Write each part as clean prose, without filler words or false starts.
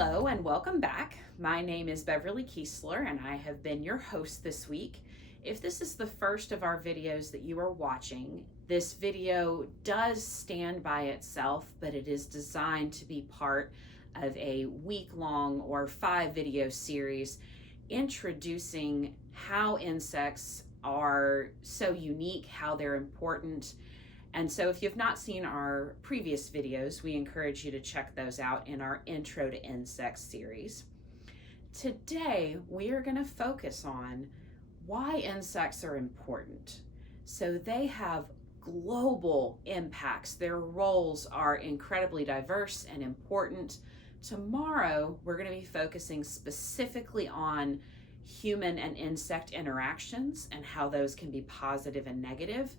Hello and welcome back. My name is Beverly Kiesler and I have been your host this week. If this is the first of our videos that you are watching, this video does stand by itself, but it is designed to be part of a week-long or 5-video series introducing how insects are so unique, how they're important. And so if you've not seen our previous videos, we encourage you to check those out in our Intro to Insects series. Today, we are going to focus on why insects are important. So they have global impacts. Their roles are incredibly diverse and important. Tomorrow, we're going to be focusing specifically on human and insect interactions and how those can be positive and negative.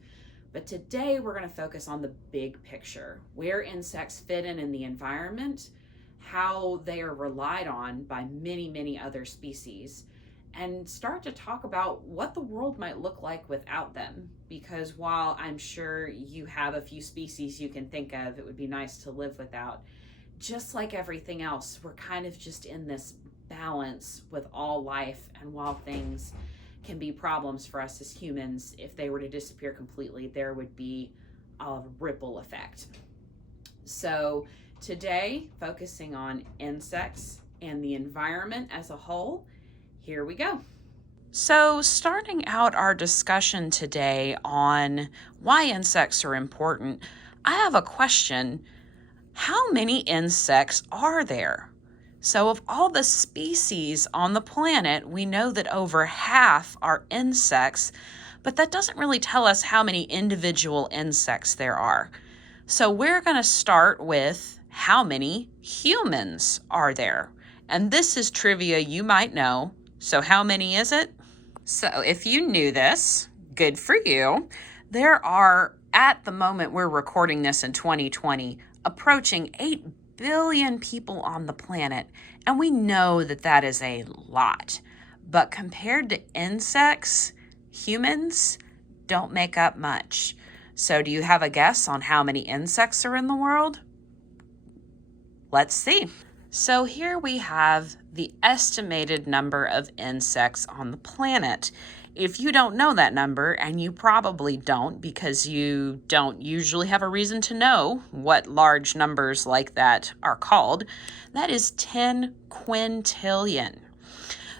But today we're going to focus on the big picture, where insects fit in the environment, how they are relied on by many other species, and start to talk about what the world might look like without them. Because while I'm sure you have a few species you can think of it would be nice to live without, just like everything else, we're kind of just in this balance with all life. And while things can be problems for us as humans, if they were to disappear completely, there would be a ripple effect. So today, focusing on insects and the environment as a whole, here we go. So starting out our discussion today on why insects are important, I have a question. How many insects are there? So of all the species on the planet, we know that over half are insects, but that doesn't really tell us how many individual insects there are. So we're going to start with how many humans are there? And this is trivia you might know. So how many is it? So if you knew this, good for you. There are, at the moment we're recording this in 2020, approaching 8 billion people on the planet, and we know that that is a lot. But compared to insects, humans don't make up much. So do you have a guess on how many insects are in the world? Let's see. So here we have the estimated number of insects on the planet. If you don't know that number, and you probably don't because you don't usually have a reason to know what large numbers like that are called, that is 10 quintillion.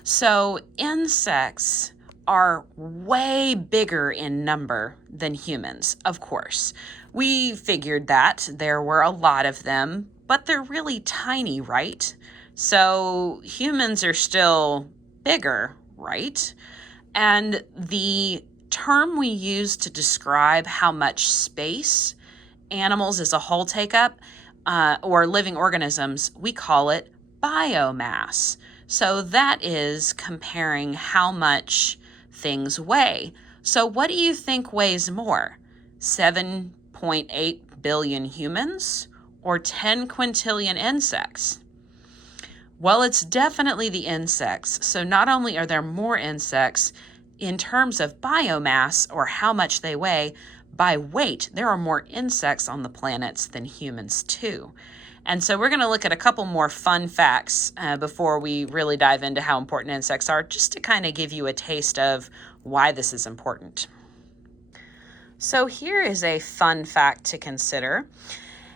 So insects are way bigger in number than humans, of course. We figured that there were a lot of them, but they're really tiny, right? So humans are still bigger, right? And the term we use to describe how much space animals as a whole take up, or living organisms, we call it biomass. So that is comparing how much things weigh. So what do you think weighs more? 7.8 billion humans or 10 quintillion insects? Well, it's definitely the insects. So not only are there more insects, in terms of biomass or how much they weigh, by weight, there are more insects on the planets than humans too. And so we're going to look at a couple more fun facts before we really dive into how important insects are, just to kind of give you a taste of why this is important. So here is a fun fact to consider.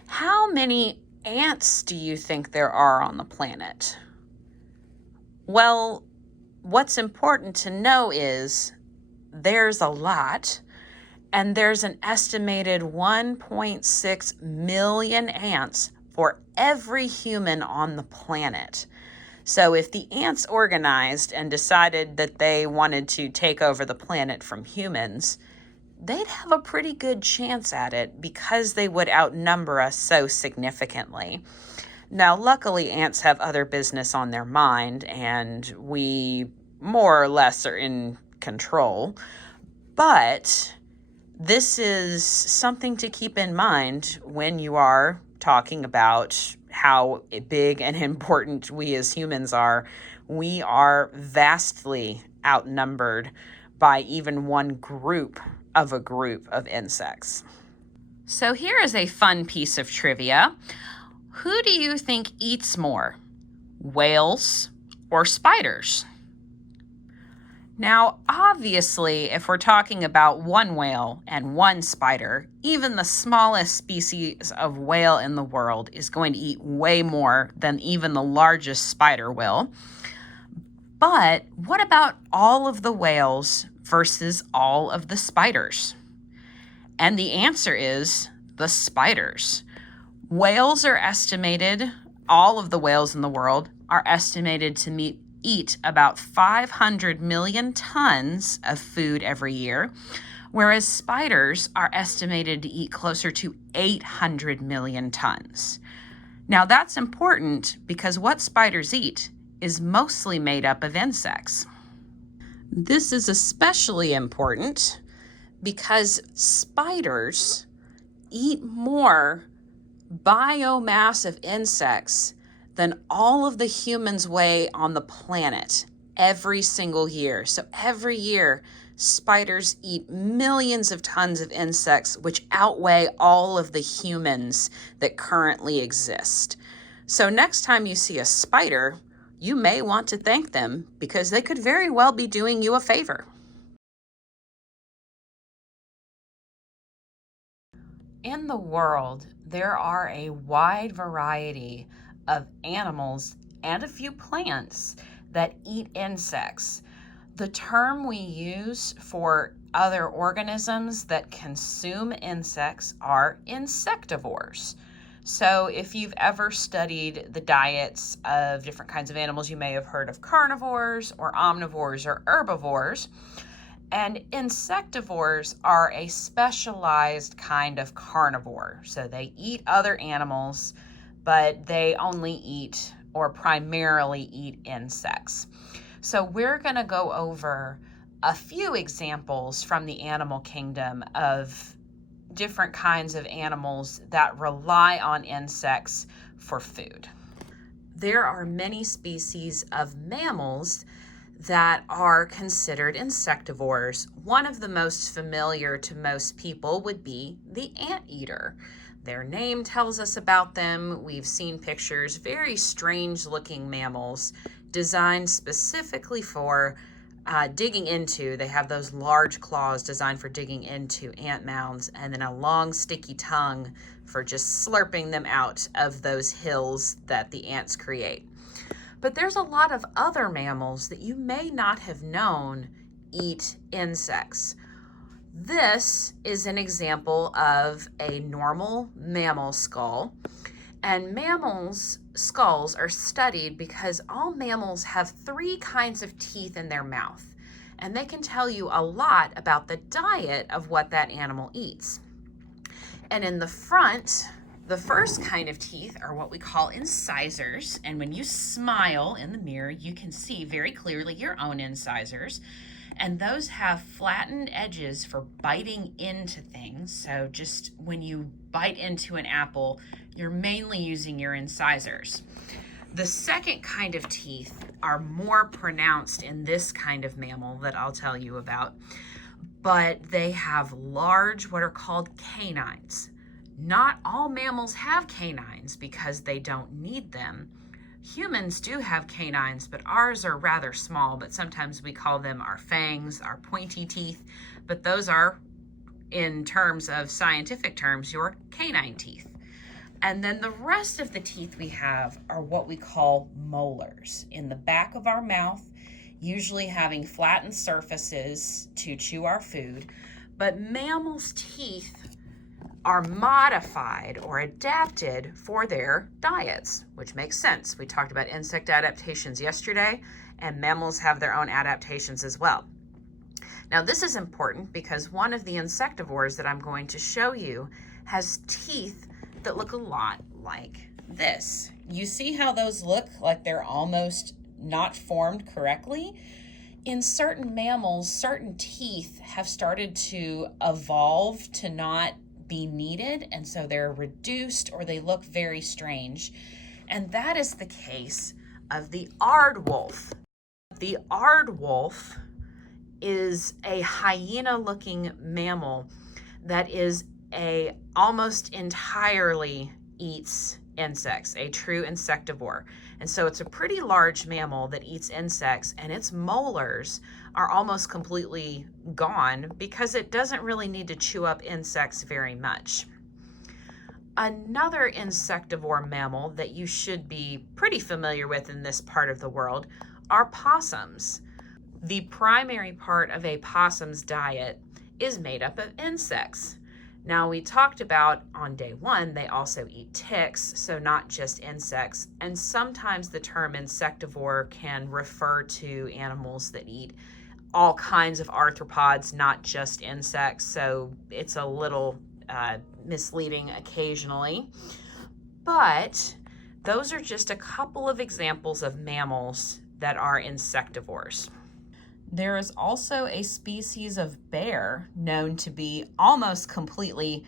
How many ants do you think there are on the planet? Well, what's important to know is there's a lot, and there's an estimated 1.6 million ants for every human on the planet. So if the ants organized and decided that they wanted to take over the planet from humans, they'd have a pretty good chance at it because they would outnumber us so significantly. Now, luckily, ants have other business on their mind, and we more or less are in control. But this is something to keep in mind when you are talking about how big and important we as humans are. We are vastly outnumbered by even one group of insects. So here is a fun piece of trivia. Who do you think eats more, whales or spiders? Now, obviously, if we're talking about one whale and one spider, even the smallest species of whale in the world is going to eat way more than even the largest spider will. But what about all of the whales versus all of the spiders? And the answer is the spiders. Whales are estimated, all of the whales in the world are estimated to eat about 500 million tons of food every year, whereas spiders are estimated to eat closer to 800 million tons. Now that's important because what spiders eat is mostly made up of insects. This is especially important because spiders eat more biomass of insects than all of the humans weigh on the planet every single year. So every year, spiders eat millions of tons of insects, which outweigh all of the humans that currently exist. So next time you see a spider, you may want to thank them because they could very well be doing you a favor. In the world, there are a wide variety of animals and a few plants that eat insects. The term we use for other organisms that consume insects are insectivores. So if you've ever studied the diets of different kinds of animals, you may have heard of carnivores or omnivores or herbivores. And insectivores are a specialized kind of carnivore. So they eat other animals, but they only eat or primarily eat insects. So we're going to go over a few examples from the animal kingdom of different kinds of animals that rely on insects for food. There are many species of mammals that are considered insectivores. One of the most familiar to most people would be the anteater. Their name tells us about them. We've seen pictures, very strange looking mammals designed specifically for digging into. They have those large claws designed for digging into ant mounds, and then a long sticky tongue for just slurping them out of those hills that the ants create. But there's a lot of other mammals that you may not have known eat insects. This is an example of a normal mammal skull. And mammals' skulls are studied because all mammals have 3 kinds of teeth in their mouth. And they can tell you a lot about the diet of what that animal eats. And in the front, the first kind of teeth are what we call incisors. And when you smile in the mirror, you can see very clearly your own incisors. And those have flattened edges for biting into things. So just when you bite into an apple, you're mainly using your incisors. The second kind of teeth are more pronounced in this kind of mammal that I'll tell you about, but they have large, what are called canines. Not all mammals have canines because they don't need them. Humans do have canines, but ours are rather small, but sometimes we call them our fangs, our pointy teeth, but those are, in terms of scientific terms, your canine teeth. And then the rest of the teeth we have are what we call molars in the back of our mouth, usually having flattened surfaces to chew our food. But mammals' teeth are modified or adapted for their diets, which makes sense. We talked about insect adaptations yesterday, and mammals have their own adaptations as well. Now, this is important because one of the insectivores that I'm going to show you has teeth that look a lot like this. You see how those look like they're almost not formed correctly? In certain mammals, certain teeth have started to evolve to not be needed, and so they're reduced or they look very strange. And that is the case of the aardwolf. The aardwolf is a hyena-looking mammal that is almost entirely eats insects, a true insectivore. And so it's a pretty large mammal that eats insects, and its molars are almost completely gone because it doesn't really need to chew up insects very much. Another insectivore mammal that you should be pretty familiar with in this part of the world are possums. The primary part of a possum's diet is made up of insects. Now, we talked about on day one, they also eat ticks, so not just insects. And sometimes the term insectivore can refer to animals that eat all kinds of arthropods, not just insects. So it's a little misleading occasionally. But those are just a couple of examples of mammals that are insectivores. There is also a species of bear known to be almost completely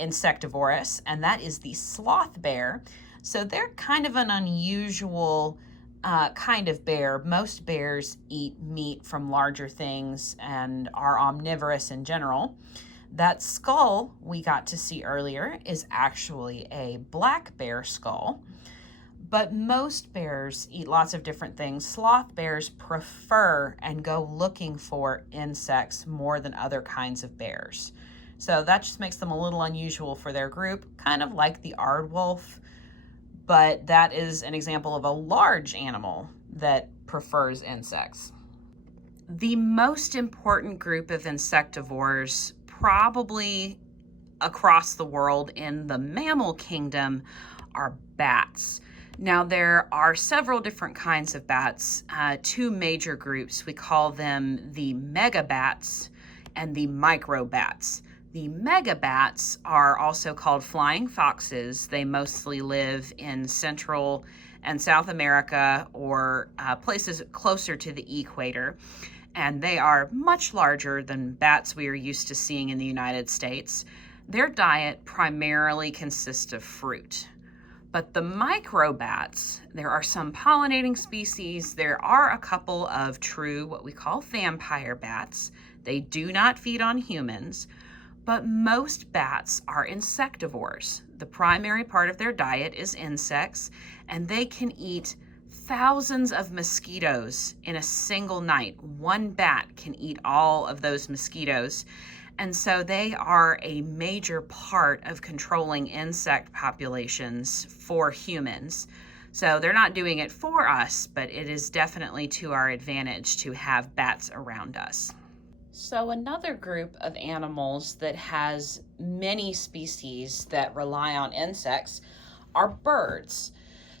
insectivorous, and that is the sloth bear. So they're kind of an unusual kind of bear. Most bears eat meat from larger things and are omnivorous in general. That skull we got to see earlier is actually a black bear skull. But most bears eat lots of different things. Sloth bears prefer and go looking for insects more than other kinds of bears. So that just makes them a little unusual for their group, kind of like the aardwolf. But that is an example of a large animal that prefers insects. The most important group of insectivores, probably across the world in the mammal kingdom, are bats. Now, there are several different kinds of bats, two major groups. We call them the megabats and the microbats. The megabats are also called flying foxes. They mostly live in Central and South America or places closer to the equator. And they are much larger than bats we are used to seeing in the United States. Their diet primarily consists of fruit. But the microbats, there are some pollinating species. There are a couple of true, what we call vampire bats. They do not feed on humans, but most bats are insectivores. The primary part of their diet is insects, and they can eat thousands of mosquitoes in a single night. One bat can eat all of those mosquitoes. And so they are a major part of controlling insect populations for humans. So they're not doing it for us, but it is definitely to our advantage to have bats around us. So another group of animals that has many species that rely on insects are birds.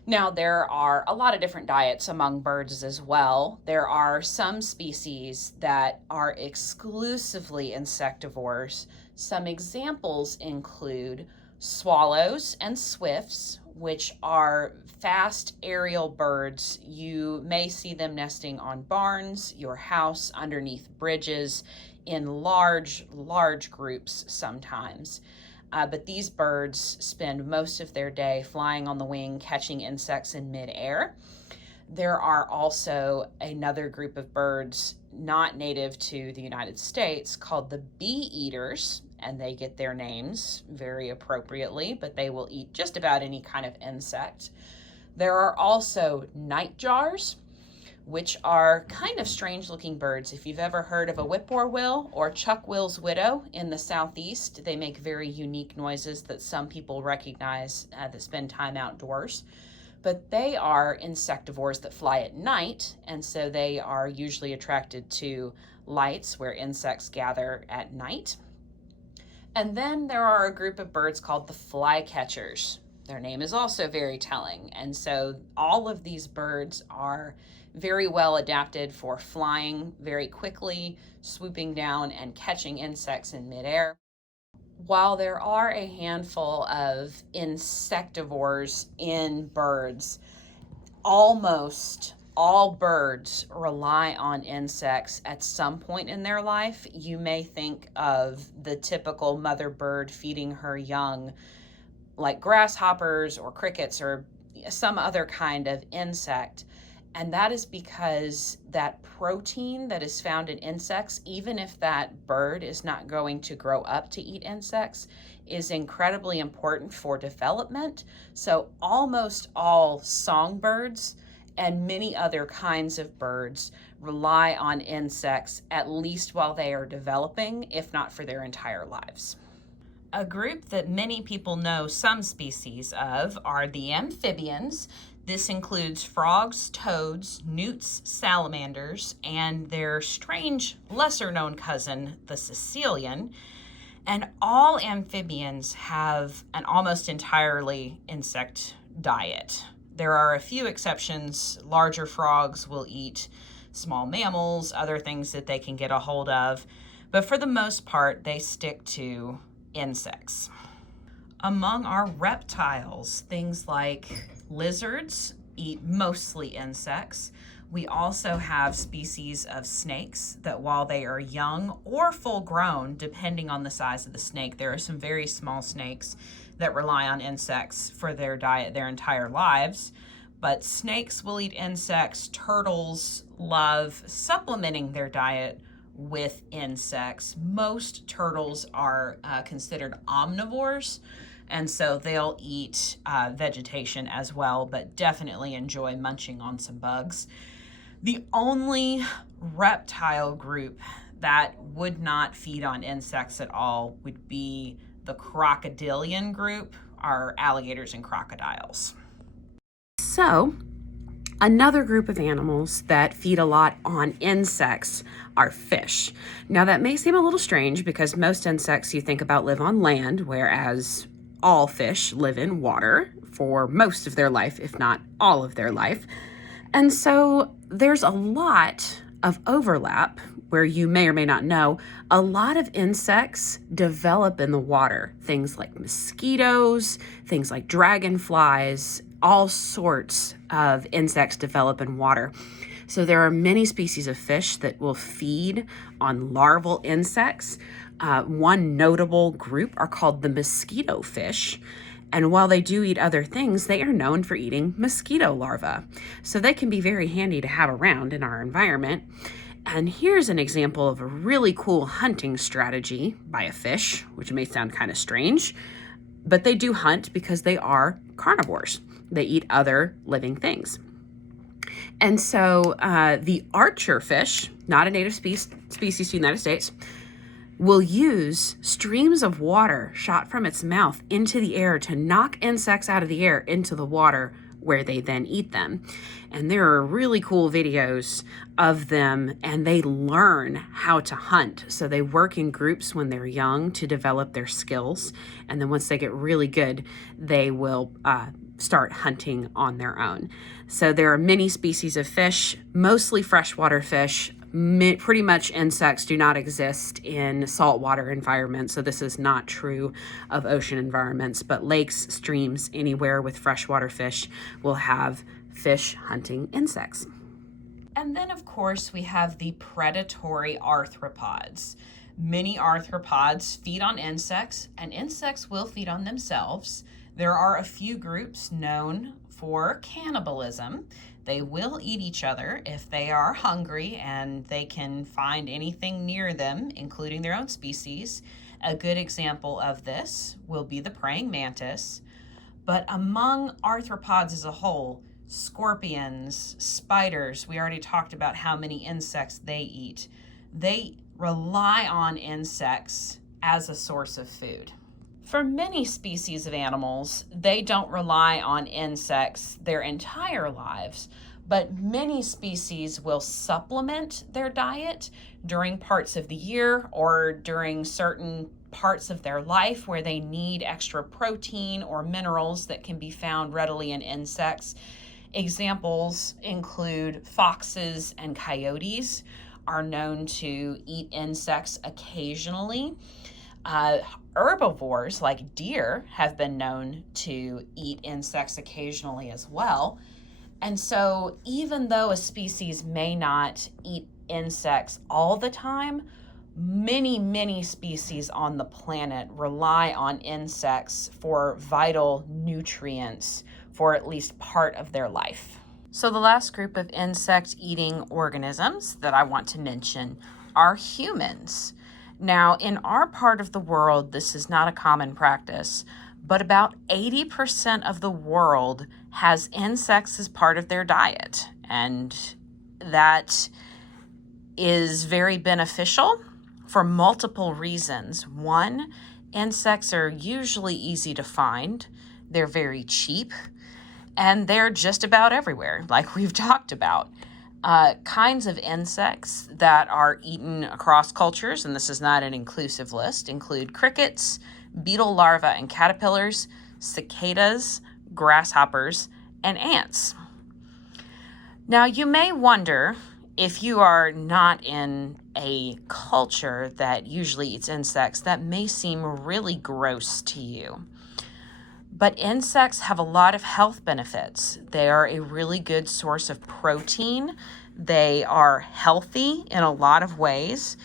Now, there are a lot of different diets among birds as well. There are some species that are exclusively insectivores. Some examples include swallows and swifts, which are fast aerial birds. You may see them nesting on barns, your house, underneath bridges, in large groups sometimes. But these birds spend most of their day flying on the wing, catching insects in midair. There are also another group of birds not native to the United States called the bee eaters, and they get their names very appropriately, but they will eat just about any kind of insect. There are also nightjars, which are kind of strange looking birds. If you've ever heard of a whippoorwill or Chuck Will's widow in the Southeast, they make very unique noises that some people recognize that spend time outdoors. But they are insectivores that fly at night, and so they are usually attracted to lights where insects gather at night. And then there are a group of birds called the flycatchers. Their name is also very telling. And so all of these birds are very well adapted for flying very quickly, swooping down and catching insects in midair. While there are a handful of insectivores in birds, almost all birds rely on insects at some point in their life. You may think of the typical mother bird feeding her young like grasshoppers or crickets or some other kind of insect. And that is because that protein that is found in insects, even if that bird is not going to grow up to eat insects, is incredibly important for development. So almost all songbirds and many other kinds of birds rely on insects, at least while they are developing, if not for their entire lives. A group that many people know some species of are the amphibians. This includes frogs, toads, newts, salamanders, and their strange, lesser-known cousin, the caecilian. And all amphibians have an almost entirely insect diet. There are a few exceptions. Larger frogs will eat small mammals, other things that they can get a hold of, but for the most part, they stick to insects. Among our reptiles, things like lizards eat mostly insects. We also have species of snakes that, while they are young or full grown, depending on the size of the snake, there are some very small snakes that rely on insects for their diet their entire lives. But snakes will eat insects. Turtles love supplementing their diet with insects. Most turtles are considered omnivores, and so they'll eat vegetation as well, but definitely enjoy munching on some bugs. The only reptile group that would not feed on insects at all would be the crocodilian group, our alligators and crocodiles. So, another group of animals that feed a lot on insects are fish. Now, that may seem a little strange because most insects you think about live on land, whereas all fish live in water for most of their life, if not all of their life. And so there's a lot of overlap where you may or may not know, a lot of insects develop in the water. Things like mosquitoes, things like dragonflies, all sorts of insects develop in water. So there are many species of fish that will feed on larval insects. One notable group are called the mosquito fish. And while they do eat other things, they are known for eating mosquito larvae. So they can be very handy to have around in our environment. And here's an example of a really cool hunting strategy by a fish, which may sound kind of strange, but they do hunt because they are carnivores. They eat other living things. And so the archer fish, not a native species to the United States, will use streams of water shot from its mouth into the air to knock insects out of the air into the water, where they then eat them. And there are really cool videos of them, and they learn how to hunt. So they work in groups when they're young to develop their skills. And then once they get really good, they will start hunting on their own. So there are many species of fish, mostly freshwater fish. Pretty much insects do not exist in saltwater environments, so this is not true of ocean environments, but lakes, streams, anywhere with freshwater fish will have fish hunting insects. And then, of course, we have the predatory arthropods. Many arthropods feed on insects, and insects will feed on themselves. There are a few groups known for cannibalism. They will eat each other if they are hungry and they can find anything near them, including their own species. A good example of this will be the praying mantis. But among arthropods as a whole, scorpions, spiders, we already talked about how many insects they eat. They rely on insects as a source of food. For many species of animals, they don't rely on insects their entire lives, but many species will supplement their diet during parts of the year or during certain parts of their life where they need extra protein or minerals that can be found readily in insects. Examples include foxes and coyotes are known to eat insects occasionally. Herbivores like deer have been known to eat insects occasionally as well. And so even though a species may not eat insects all the time, many species on the planet rely on insects for vital nutrients for at least part of their life. So the last group of insect-eating organisms that I want to mention are humans. Now, in our part of the world, this is not a common practice, but about 80% of the world has insects as part of their diet, and that is very beneficial for multiple reasons. One, insects are usually easy to find, they're very cheap, and they're just about everywhere, like we've talked about. Kinds of insects that are eaten across cultures, and this is not an inclusive list, include crickets, beetle larvae and caterpillars, cicadas, grasshoppers, and ants. Now, you may wonder, if you are not in a culture that usually eats insects, that may seem really gross to you. But insects have a lot of health benefits. They are a really good source of protein. They are healthy in a lot of ways.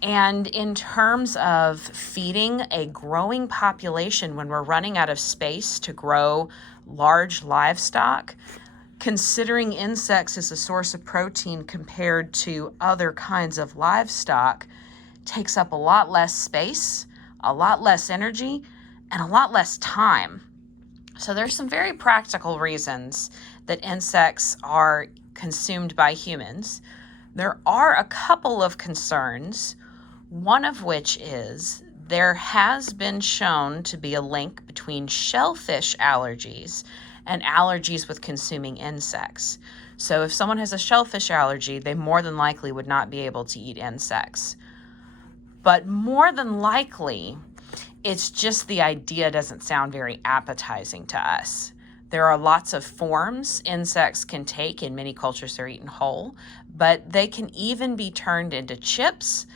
And in terms of feeding a growing population when we're running out of space to grow large livestock, considering insects as a source of protein compared to other kinds of livestock takes up a lot less space, a lot less energy, and a lot less time. So there's some very practical reasons that insects are consumed by humans. There are a couple of concerns, one of which is there has been shown to be a link between shellfish allergies and allergies with consuming insects. So if someone has a shellfish allergy, they more than likely would not be able to eat insects. But more than likely, it's just the idea doesn't sound very appetizing to us. There are lots of forms insects can take. In many cultures, they're eaten whole, but they can even be turned into chips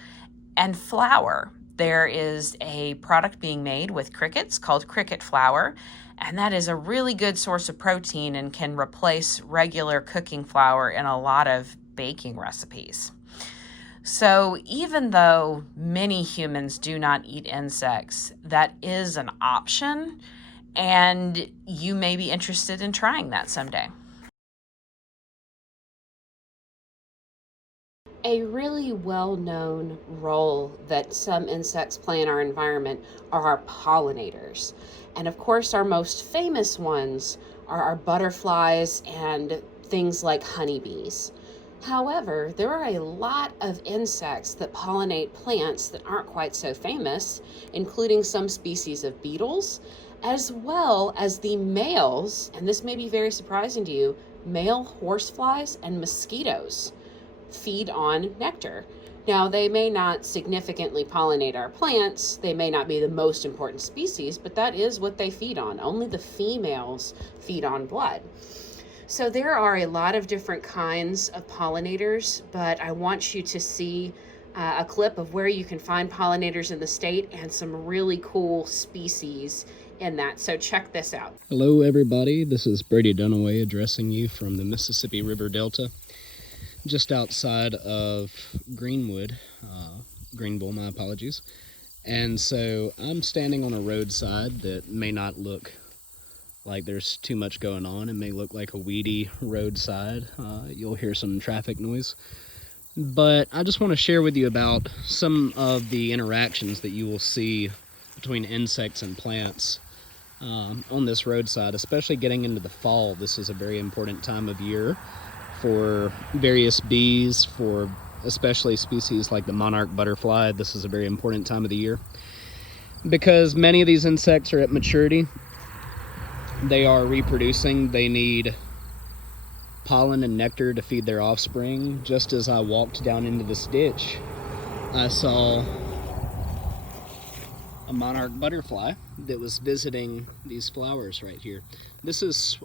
and flour. There is a product being made with crickets called cricket flour, and that is a really good source of protein and can replace regular cooking flour in a lot of baking recipes. So even though many humans do not eat insects, that is an option, and you may be interested in trying that someday. A really well-known role that some insects play in our environment are our pollinators. And of course, our most famous ones are our butterflies and things like honeybees. However, there are a lot of insects that pollinate plants that aren't quite so famous, including some species of beetles, as well as the males, and this may be very surprising to you, male horseflies and mosquitoes feed on nectar. Now, they may not significantly pollinate our plants, they may not be the most important species, but that is what they feed on. Only the females feed on blood. So there are a lot of different kinds of pollinators, but I want you to see a clip of where you can find pollinators in the state and some really cool species in that. So check this out. Hello everybody, this is Brady Dunaway addressing you from the Mississippi River Delta, just outside of Greenville, my apologies. And so I'm standing on a roadside that may not look like there's too much going on. It may look like a weedy roadside. You'll hear some traffic noise. But I just want to share with you about some of the interactions that you will see between insects and plants on this roadside, especially getting into the fall. This is a very important time of year for various bees, for especially species like the monarch butterfly. This is a very important time of the year because many of these insects are at maturity. They are reproducing. They need pollen and nectar to feed their offspring. Just as I walked down into this ditch, I saw a monarch butterfly that was visiting these flowers right here. This is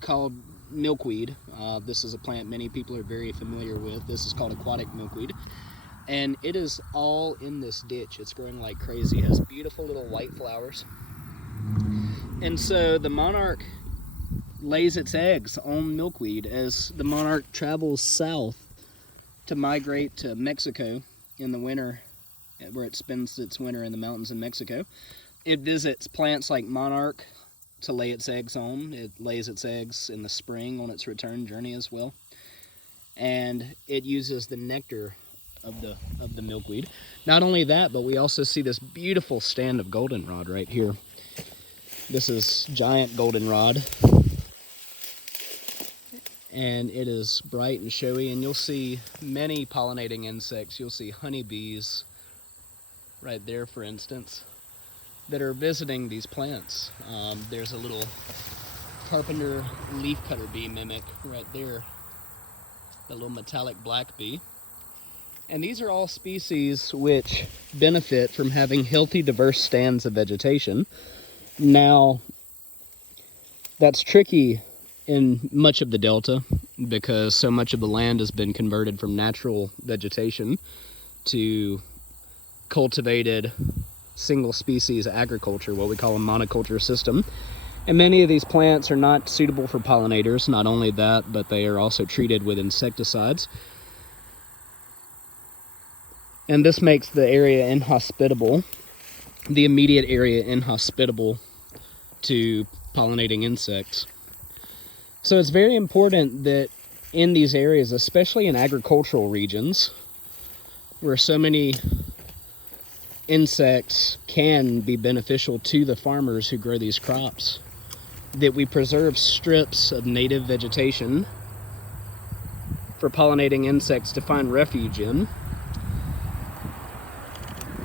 called milkweed. This is a plant many people are very familiar with. This is called aquatic milkweed. And it is all in this ditch. It's growing like crazy. It has beautiful little white flowers. And so the monarch lays its eggs on milkweed as the monarch travels south to migrate to Mexico in the winter, where it spends its winter in the mountains in Mexico. It visits plants like monarch, to lay its eggs on. It lays its eggs in the spring on its return journey as well. And it uses the nectar of the milkweed. Not only that, but we also see this beautiful stand of goldenrod right here. This is giant goldenrod, and it is bright and showy, and you'll see many pollinating insects. You'll see honeybees right there, for instance, that are visiting these plants. There's a little carpenter leafcutter bee mimic right there, the little metallic black bee. And these are all species which benefit from having healthy, diverse stands of vegetation. Now, that's tricky in much of the Delta because so much of the land has been converted from natural vegetation to cultivated single species agriculture, what we call a monoculture system. And many of these plants are not suitable for pollinators. Not only that, but they are also treated with insecticides. And this makes the area inhospitable, the immediate area inhospitable to pollinating insects. So it's very important that in these areas, especially in agricultural regions, where so many insects can be beneficial to the farmers who grow these crops, that we preserve strips of native vegetation for pollinating insects to find refuge in.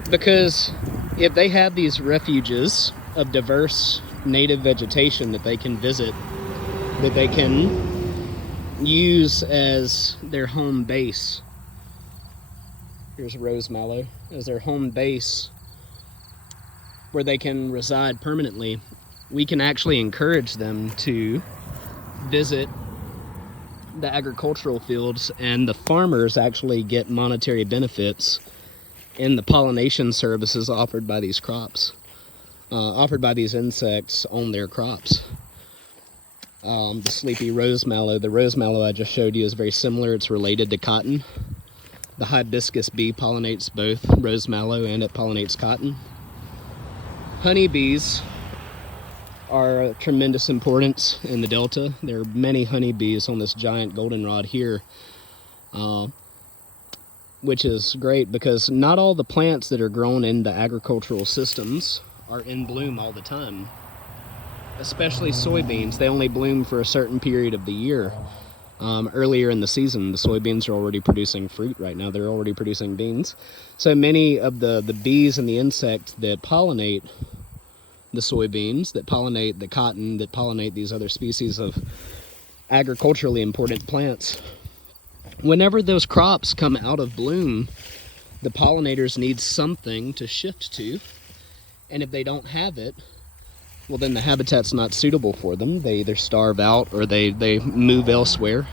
Because if they have these refuges of diverse native vegetation that they can visit, that they can use as their home base, here's rose mallow, as their home base where they can reside permanently, we can actually encourage them to visit the agricultural fields, and the farmers actually get monetary benefits in the pollination services offered by these crops, offered by these insects on their crops. The sleepy rose mallow, the rose mallow I just showed you is very similar. It's related to cotton. The hibiscus bee pollinates both rose mallow and it pollinates cotton. Honeybees are of tremendous importance in the Delta. There are many honeybees on this giant goldenrod here, which is great because not all the plants that are grown in the agricultural systems are in bloom all the time. Especially soybeans, they only bloom for a certain period of the year. Earlier in the season, the soybeans are already producing fruit right now. They're already producing beans. So many of the bees and the insects that pollinate the soybeans, that pollinate the cotton, that pollinate these other species of agriculturally important plants, whenever those crops come out of bloom, the pollinators need something to shift to. And if they don't have it, well, then the habitat's not suitable for them. They either starve out or they move elsewhere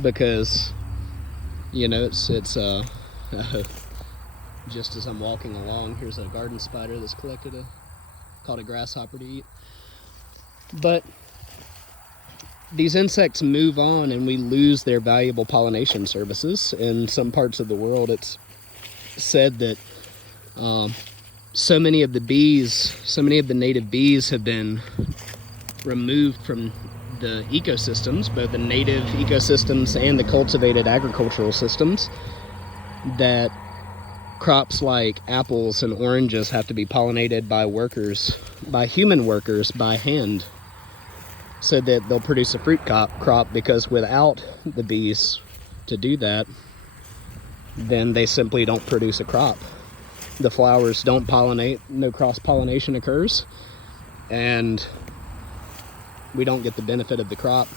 because, you know, it's just as I'm walking along, here's a garden spider that's caught a grasshopper to eat. But these insects move on and we lose their valuable pollination services. In some parts of the world, it's said that so many of the native bees have been removed from the ecosystems, both the native ecosystems and the cultivated agricultural systems, that crops like apples and oranges have to be pollinated by workers, by human workers, by hand, so that they'll produce a fruit crop, because without the bees to do that, then they simply don't produce a crop. The flowers don't pollinate, no cross-pollination occurs, and we don't get the benefit of the crop.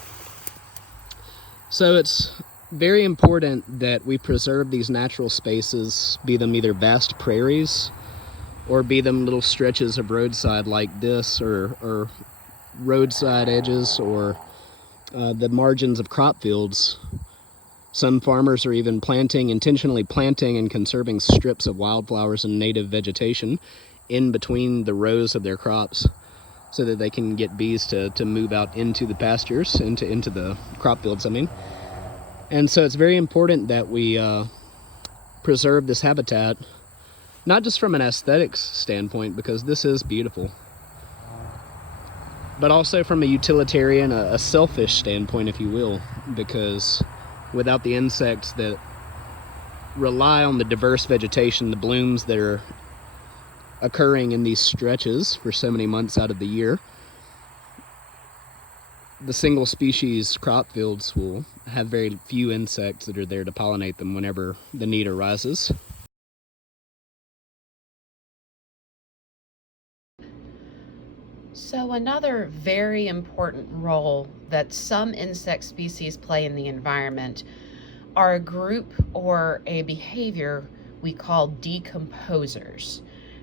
So it's very important that we preserve these natural spaces, be them either vast prairies or be them little stretches of roadside like this, or roadside edges, or the margins of crop fields. Some farmers are even intentionally planting and conserving strips of wildflowers and native vegetation in between the rows of their crops so that they can get bees to move out into the pastures, into the crop fields, I mean. And so it's very important that we preserve this habitat, not just from an aesthetics standpoint, because this is beautiful. but also from a utilitarian, a selfish standpoint, if you will, because without the insects that rely on the diverse vegetation, the blooms that are occurring in these stretches for so many months out of the year, the single species crop fields will have very few insects that are there to pollinate them whenever the need arises. So another very important role that some insect species play in the environment are a group or a behavior we call decomposers.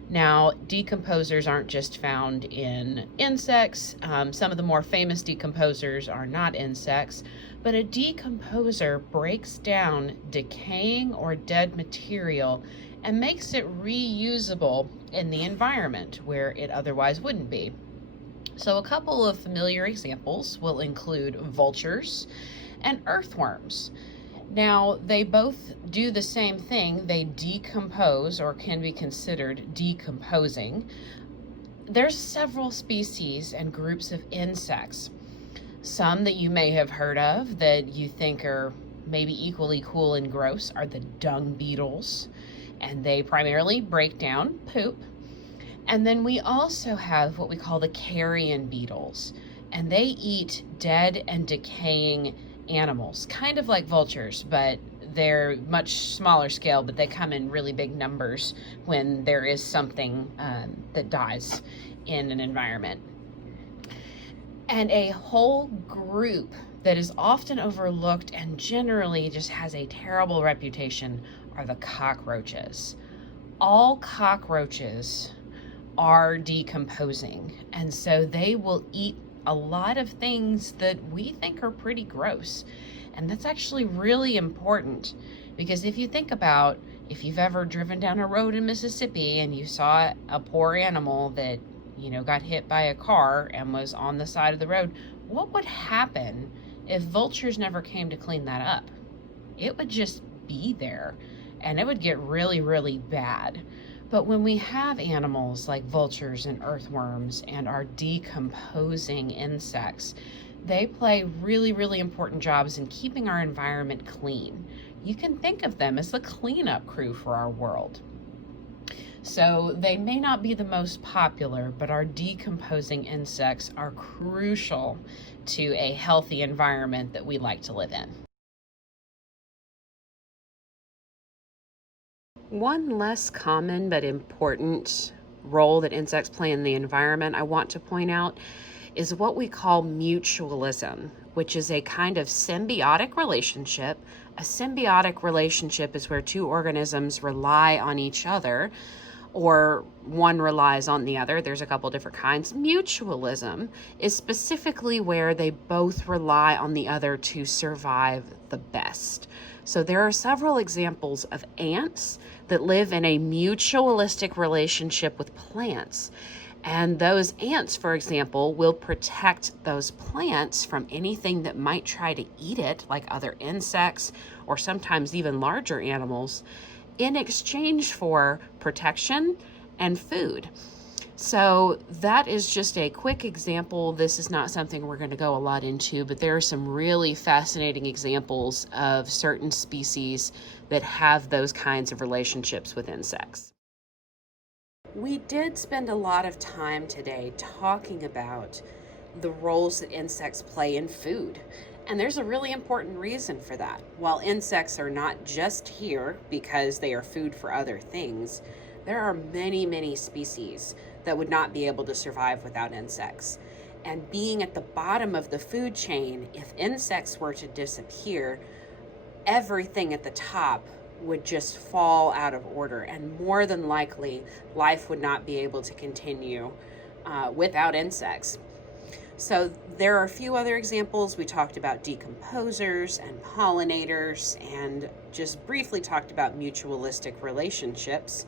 Now, decomposers aren't just found in insects. Some of the more famous decomposers are not insects, but a decomposer breaks down decaying or dead material and makes it reusable in the environment where it otherwise wouldn't be. So a couple of familiar examples will include vultures and earthworms. Now, they both do the same thing. They decompose, or can be considered decomposing. There's several species and groups of insects. Some that you may have heard of that you think are maybe equally cool and gross are the dung beetles, and they primarily break down poop. And then we also have what we call the carrion beetles, and they eat dead and decaying animals, kind of like vultures, but they're much smaller scale, but they come in really big numbers when there is something that dies in an environment. And a whole group that is often overlooked and generally just has a terrible reputation are the cockroaches. All cockroaches are decomposing, and so they will eat a lot of things that we think are pretty gross. And that's actually really important, because if you think about, if you've ever driven down a road in Mississippi and you saw a poor animal that, got hit by a car and was on the side of the road, what would happen if vultures never came to clean that up? It would just be there, and it would get really, really bad. But when we have animals like vultures and earthworms and our decomposing insects, they play really, really important jobs in keeping our environment clean. You can think of them as the cleanup crew for our world. So they may not be the most popular, but our decomposing insects are crucial to a healthy environment that we like to live in. One less common but important role that insects play in the environment I want to point out is what we call mutualism, which is a kind of symbiotic relationship. A symbiotic relationship is where two organisms rely on each other, or one relies on the other. There's a couple different kinds. Mutualism is specifically where they both rely on the other to survive the best. So there are several examples of ants that live in a mutualistic relationship with plants. And those ants, for example, will protect those plants from anything that might try to eat it, like other insects or sometimes even larger animals, in exchange for protection and food. So that is just a quick example. This is not something we're going to go a lot into, but there are some really fascinating examples of certain species that have those kinds of relationships with insects. We did spend a lot of time today talking about the roles that insects play in food. And there's a really important reason for that. While insects are not just here because they are food for other things, there are many, many species that would not be able to survive without insects. And being at the bottom of the food chain, if insects were to disappear, everything at the top would just fall out of order, and more than likely life would not be able to continue without insects. So there are a few other examples. We talked about decomposers and pollinators, and just briefly talked about mutualistic relationships.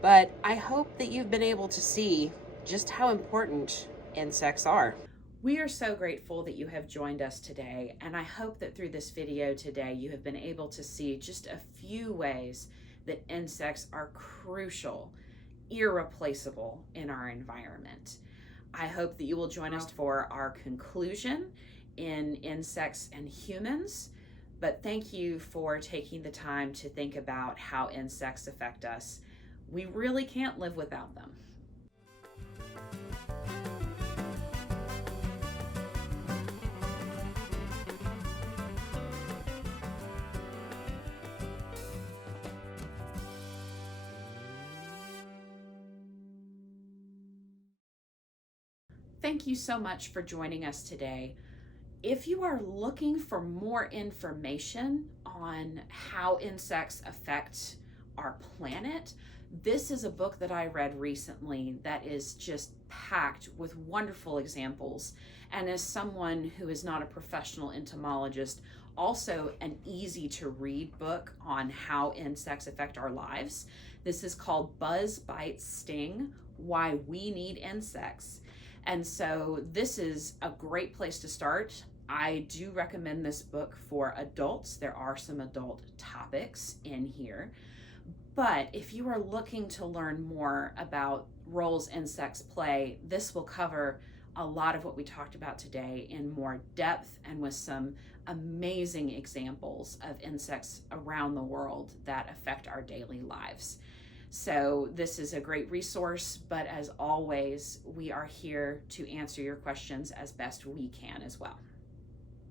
But I hope that you've been able to see just how important insects are. We are so grateful that you have joined us today, and I hope that through this video today you have been able to see just a few ways that insects are crucial, irreplaceable in our environment. I hope that you will join us for our conclusion in Insects and Humans. But thank you for taking the time to think about how insects affect us. We really can't live without them. Thank you so much for joining us today. If you are looking for more information on how insects affect our planet, this is a book that I read recently that is just packed with wonderful examples. And as someone who is not a professional entomologist, also an easy to read book on how insects affect our lives. This is called Buzz Bites Sting: Why We Need Insects. And so this is a great place to start. I do recommend this book for adults. There are some adult topics in here. But if you are looking to learn more about roles insects play, this will cover a lot of what we talked about today in more depth and with some amazing examples of insects around the world that affect our daily lives. So this is a great resource, but as always, we are here to answer your questions as best we can as well.